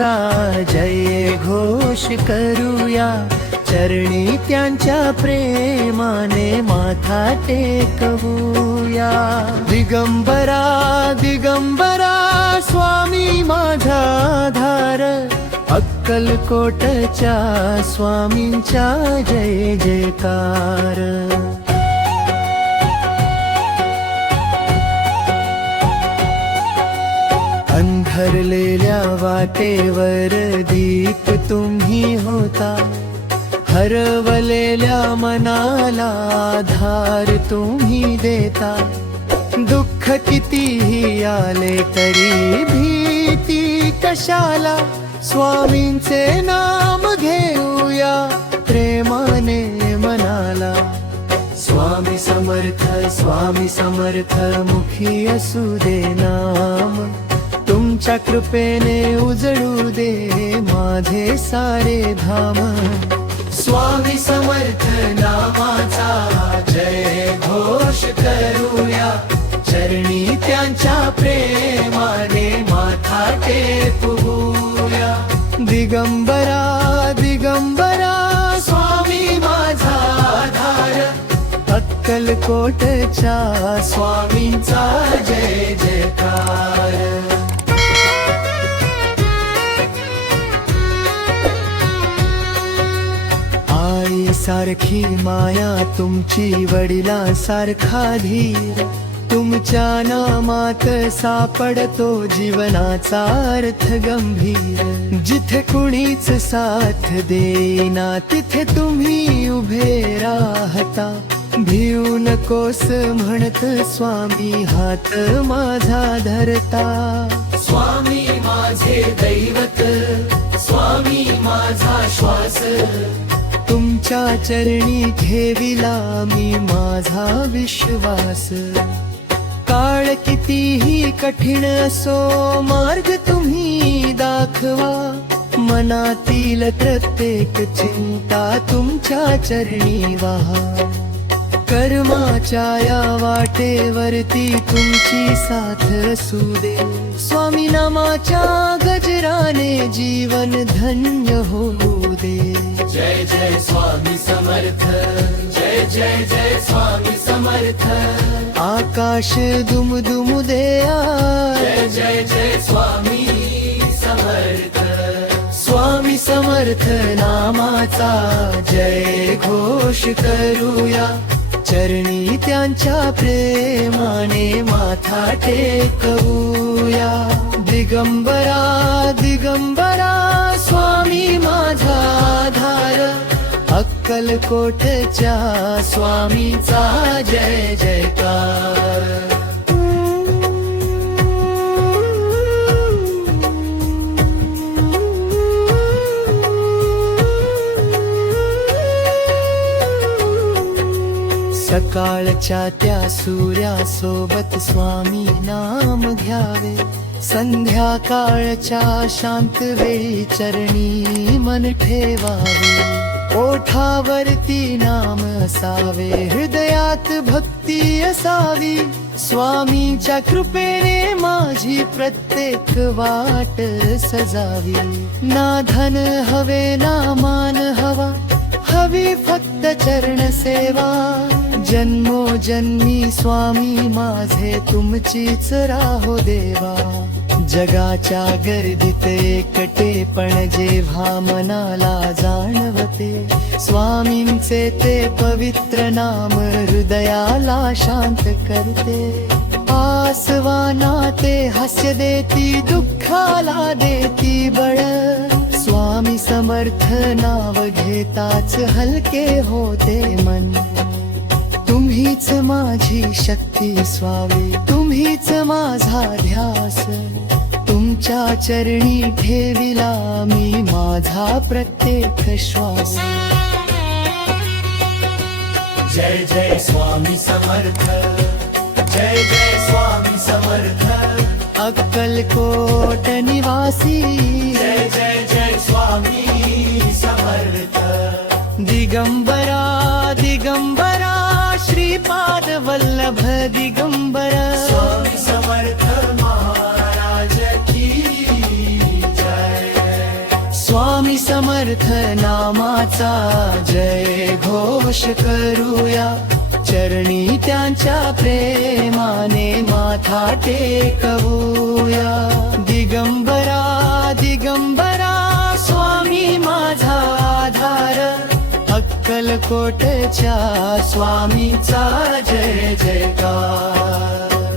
नामाचा जय घोष करूया, चरणी त्यांच्या प्रेमाने माथा टेकवूया. दिगंबरा दिगंबरा स्वामी माझा आधार, अक्कलकोटच्या स्वामींचा जय जयकार. अंधरलेल्या वाटेवर दीप तुम्ही होता, हरवलेल्या मनाला आधार तुम्ही देता. दुःख कितीही आले तरी भीती कशाला, स्वामींचे नाम घेऊया प्रेमाने मनाला. स्वामी समर्थ मुखी असू दे नाम, तुमच्या कृपेने उजळू दे माझे सारे धाम. स्वामी समर्थ नामाचा जय घोष करूया, चरणी त्यांच्या प्रेमाने माथा टेकवूया. दिगंबरा दिगंबरा स्वामी माझा आधार, अक्कलकोटच्या स्वामींचा जय जयकार. आई सारखी माया तुमची, वडिला सारखा धीर, तुमच्या नामात सापडतो जीवनाचा अर्थ गंभीर. जिथे कुणीच साथ देईना तिथे तुम्ही उभे राहता, भिऊ नकोस म्हणत स्वामी हात माझा धरता. स्वामी माझे दैवत, स्वामी माझा श्वास, तुमच्या चरणी ठेविला मी माझा विश्वास. काळ कितीही कठीण असो मार्ग तुम्ही दाखवा, मनातील प्रत्येक चिंता तुमच्या चरणी वहा. कर्माच्या या वाटेवरती तुमची साथ असू दे, स्वामी नामाच्या गजराने जीवन धन्य होऊ दे. जय जय स्वामी समर्थ, जय जय जय स्वामी समर्थ. आकाश दुमदुमू दे जय जय जय स्वामी समर्थ. स्वामी समर्थ नामाचा जय घोष करूया, चरणी त्यांच्या प्रेमाने माथा टेकवूया. दिगंबरा दिगंबरा स्वामी माझा आधार, अक्कलकोटच्या स्वामीचा जय जयकार. सकाळच्या त्या सूर्यासोबत स्वामी नाम घ्यावे, संध्याकाळच्या शांत वेळी चरणी मन ठेवावे. ओठावरती नाम असावे, हृदयात भक्ती असावी. स्वामींच्या कृपेने माझी प्रत्येक वाट सजावी. ना धन हवे ना मान हवा, हवी फक्त चरण सेवा. जन्मोजन्मी स्वामी माझे तुमचीच राहो देवा. जगाच्या गर्दीत एकटेपण जेव्हा मनाला जाणवते, स्वामींचे ते पवित्र नाम हृदयाला शांत करते. आसवाना ते हास्य देती, दुःखाला देती बळ. स्वामी समर्थ नाव घेताच हलके होते मन. तुम्हीच माझी शक्ती स्वामी, तुम्हीच माझा ध्यास. तुमच्या चरणी ठेविला मी माझा प्रत्येक श्वास. जय जय स्वामी समर्थ, जय जय स्वामी समर्थ. अक्कलकोट निवासी, जय जय जय स्वामी समर्थ. दिगंबरा दिगंबरा श्रीपाद वल्लभ दिगंबरा. स्वामी समर्थ महाराज की जय. समर्थ नामाचा जय घोष करूया, चरणी त्यांच्या प्रेमाने माथा टेकवूया. दिगंबरा दिगंबरा स्वामी माझा आधार, अक्कलकोटच्या स्वामीचा जय जयकार.